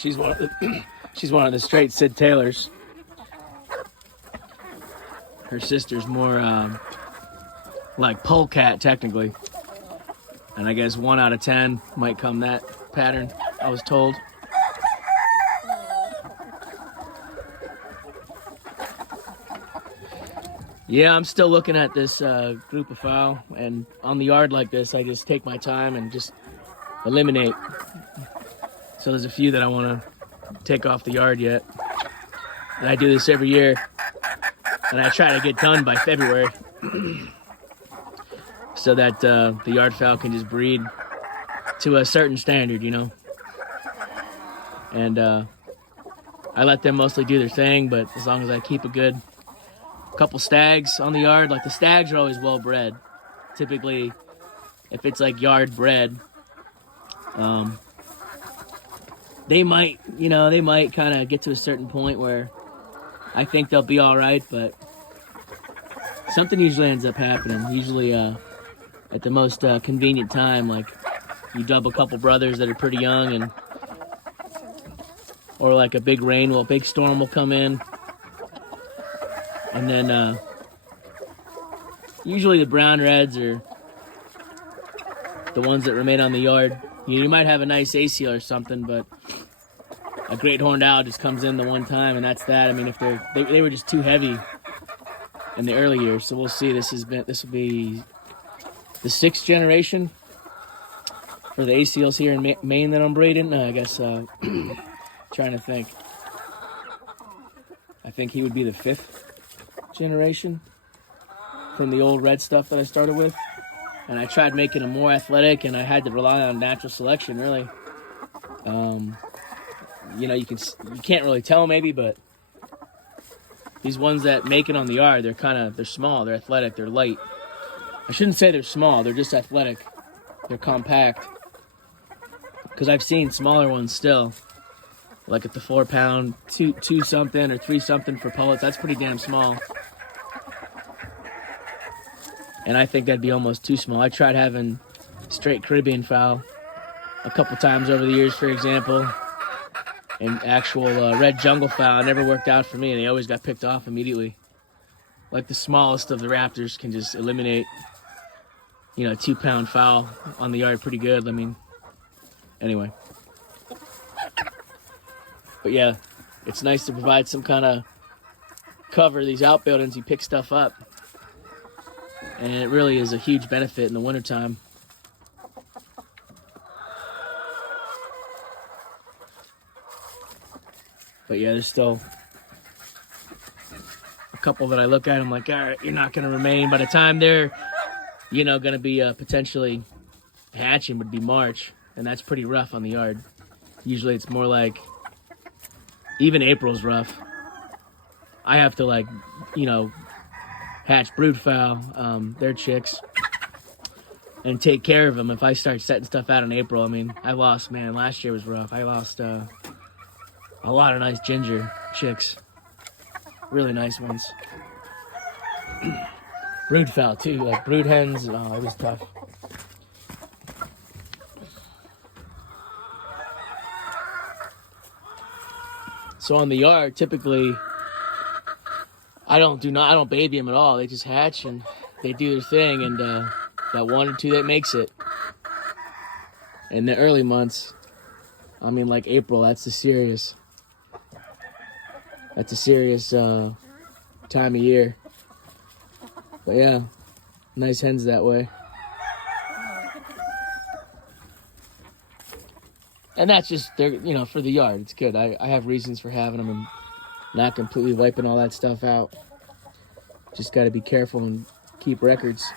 She's one of the, she's one of the straight Sid Taylors. Her sister's more like polecat technically, and I guess 1 out of 10 might come that pattern, I was told. Yeah, I'm still looking at this group of fowl, and on the yard like this, I just take my time and just eliminate. So there's a few that I want to take off the yard yet. And I do this every year, and I try to get done by February so that the yard fowl can just breed to a certain standard, you know. And I let them mostly do their thing, but as long as I keep a good couple stags on the yard, like the stags are always well bred. Typically, if it's like yard bred, they might kind of get to a certain point where I think they'll be all right, but something usually ends up happening. Usually at the most convenient time, like you dub a couple brothers that are pretty young, or like a big big storm will come in. And then usually the brown reds are the ones that remain on the yard. You might have a nice ACL or something, but a great horned owl just comes in the one time, and that's that. I mean, if they were just too heavy in the early years, so we'll see. This will be the 6th generation for the ACLs here in Maine that I'm breeding. I guess trying to think. I think he would be the 5th generation from the old red stuff that I started with, and I tried making them more athletic, and I had to rely on natural selection, really. You know, you can't really tell maybe, but these ones that make it on the yard, they're small, they're athletic, they're light. I shouldn't say they're small, they're just athletic, they're compact, because I've seen smaller ones still, like at the 4 pound, 2 something or 3 something for pullets. That's pretty damn small. And I think that'd be almost too small. I tried having straight Caribbean fowl a couple times over the years, for example, and actual red jungle fowl. It never worked out for me. They always got picked off immediately. Like the smallest of the raptors can just eliminate, 2 pound fowl on the yard pretty good. I mean, anyway. But yeah, it's nice to provide some kind of cover. These outbuildings, you pick stuff up, and it really is a huge benefit in the wintertime. But yeah, there's still a couple that I look at, I'm like, all right, you're not going to remain. By the time they're, going to be potentially hatching would be March, and that's pretty rough on the yard. Usually it's more like, even April's rough. I have to hatch brood fowl, their chicks, and take care of them. If I start setting stuff out in April, I mean, last year was rough. I lost a lot of nice ginger chicks, really nice ones. Brood fowl too, like brood hens. Oh, it was tough. So on the yard, typically, I don't baby them at all. They just hatch and they do their thing, and that 1 or 2 that makes it. In the early months, I mean, like April, that's a serious time of year. But yeah, nice hens that way. And that's just, for the yard, it's good. I have reasons for having them and not completely wiping all that stuff out. Just got to be careful and keep records.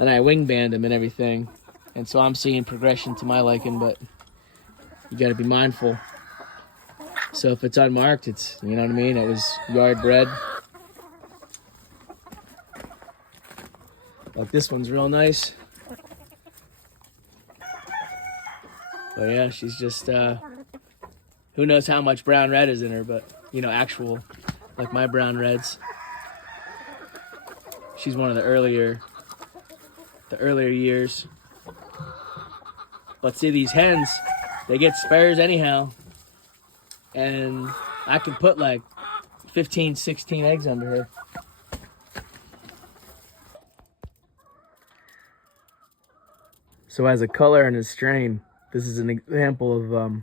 And I wing band them and everything. And so I'm seeing progression to my liking, but you got to be mindful. So if it's unmarked, it's, you know what I mean? It was yard bred. Like this one's real nice. But yeah, she's just, who knows how much brown red is in her, but, actual, like my brown reds. She's one of the earlier years. But see, these hens, they get spares anyhow. and I could put like 15, 16 eggs under her. So as a color and a strain, this is an example of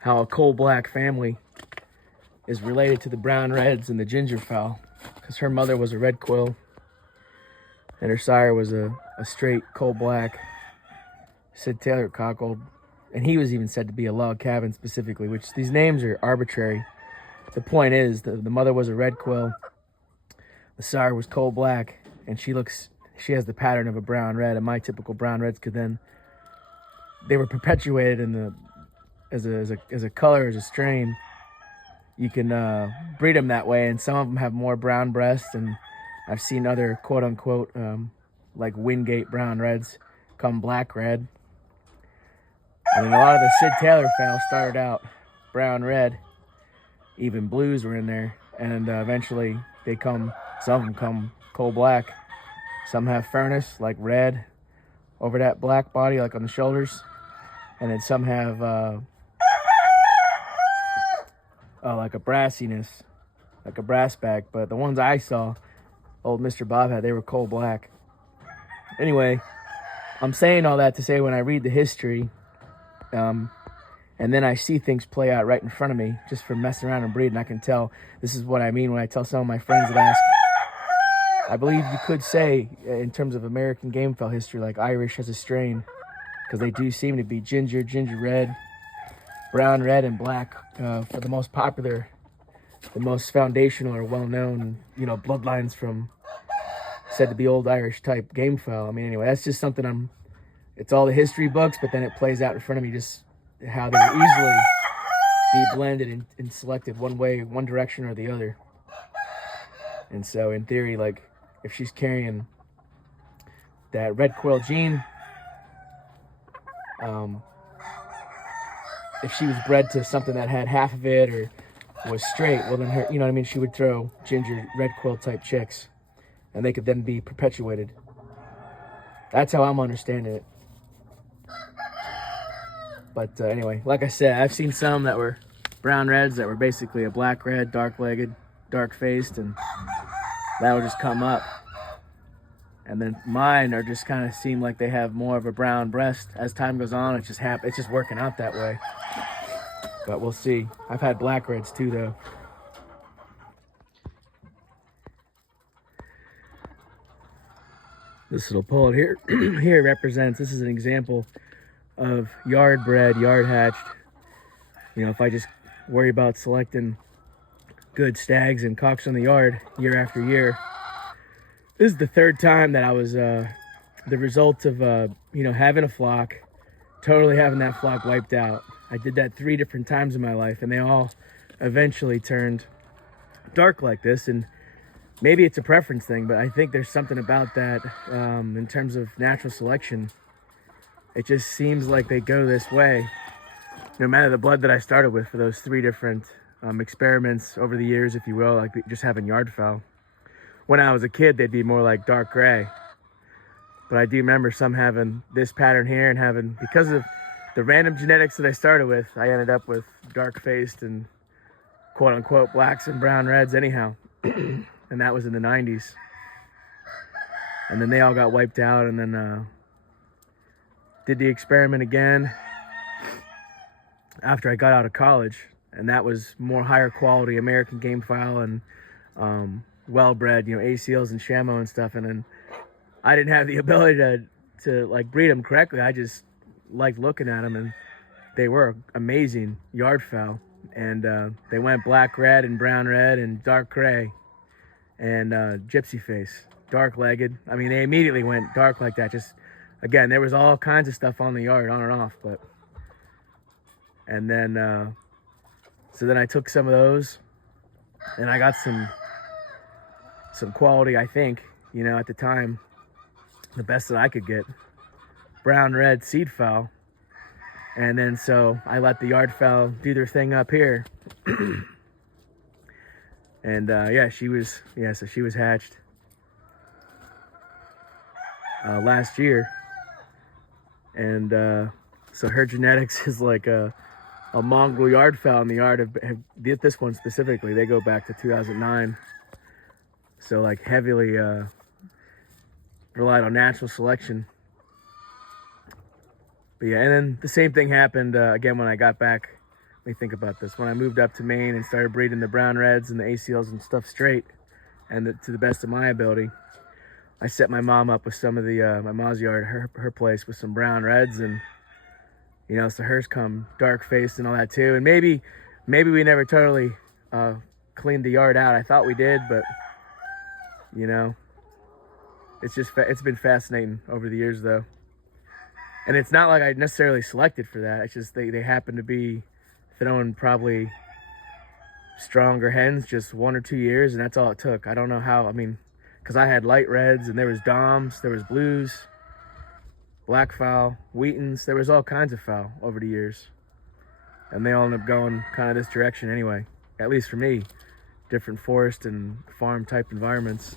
how a coal black family is related to the brown reds and the ginger fowl, because her mother was a red quill and her sire was a straight coal black Sid Taylor cockled, and he was even said to be a log cabin specifically, which these names are arbitrary. The point is the mother was a red quill, the sire was coal black, and she has the pattern of a brown red, and my typical brown reds they were perpetuated in the as a color, as a strain. You can breed them that way, and some of them have more brown breasts, and I've seen other quote unquote like Wingate brown reds come black red. And then a lot of the Sid Taylor fowl started out brown red, even blues were in there, and eventually some of them come coal black. Some have furnace, like red over that black body, like on the shoulders, and then some have like a brassiness, like a brass back. But the ones I saw old Mr. Bob had, they were coal black. Anyway, I'm saying all that to say, when I read the history, and then I see things play out right in front of me just from messing around and breeding, I can tell. This is what I mean when I tell some of my friends that ask. I believe you could say, in terms of American game fowl history, like Irish as a strain, because they do seem to be ginger red, brown red, and black for the most popular, the most foundational or well-known, bloodlines from said to be old Irish type game fowl. I mean, anyway, that's just something it's all the history books, but then it plays out in front of me just how they would easily be blended and selected one way, one direction or the other. And so in theory, like, if she's carrying that red quill gene, if she was bred to something that had half of it or was straight, well then her, she would throw ginger red quill type chicks, and they could then be perpetuated. That's how I'm understanding it. But anyway, like I said, I've seen some that were brown reds that were basically a black red, dark-legged, dark-faced, and that would just come up. And then mine are just kind of seem like they have more of a brown breast. As time goes on, it's just working out that way. But we'll see. I've had black reds too, though. This little pullet here this is an example of yard bred, yard hatched. If I just worry about selecting good stags and cocks on the yard year after year. This is the third time that I was the result of having a flock, totally having that flock wiped out. I did that 3 different times in my life, and they all eventually turned dark like this. And maybe it's a preference thing, but I think there's something about that in terms of natural selection. It just seems like they go this way, no matter the blood that I started with for those 3 different experiments over the years, if you will, like just having yard fowl. When I was a kid, they'd be more like dark gray. But I do remember some having this pattern here and because of the random genetics that I started with, I ended up with dark-faced and quote-unquote blacks and brown reds anyhow. And that was in the 90s. And then they all got wiped out, and then did the experiment again after I got out of college, and that was more higher quality American game fowl and well-bred, ACLs and Shamo and stuff. And then I didn't have the ability to like breed them correctly. I just liked looking at them, and they were amazing yard fowl. And they went black red and brown red and dark gray and gypsy face, dark-legged. I mean, they immediately went dark like that. Just, again, there was all kinds of stuff on the yard, on and off. And then, so then I took some of those, and I got some quality, I think, at the time, the best that I could get, brown red seed fowl. And then so I let the yard fowl do their thing up here. And she was hatched last year. And so her genetics is like a a mongrel yard fowl in the yard have this one specifically. They go back to 2009. So like heavily relied on natural selection. But yeah, and then the same thing happened again when I got back. Let me think about this. When I moved up to Maine and started breeding the brown reds and the ACLs and stuff straight, and to the best of my ability, I set my mom up with some of the my mom's yard, her place, with some brown reds, and you know, so hers come dark faced and all that too. And maybe we never totally cleaned the yard out. I thought we did, but you know, it's been fascinating over the years though. And it's not like I necessarily selected for that. It's just they happen to be throwing probably stronger hens just 1 or 2 years, and that's all it took. I don't know how. I mean, because I had light reds, and there was Doms, there was blues, black fowl, Wheatons. There was all kinds of fowl over the years, and they all ended up going kind of this direction anyway. At least for me, different forest and farm type environments.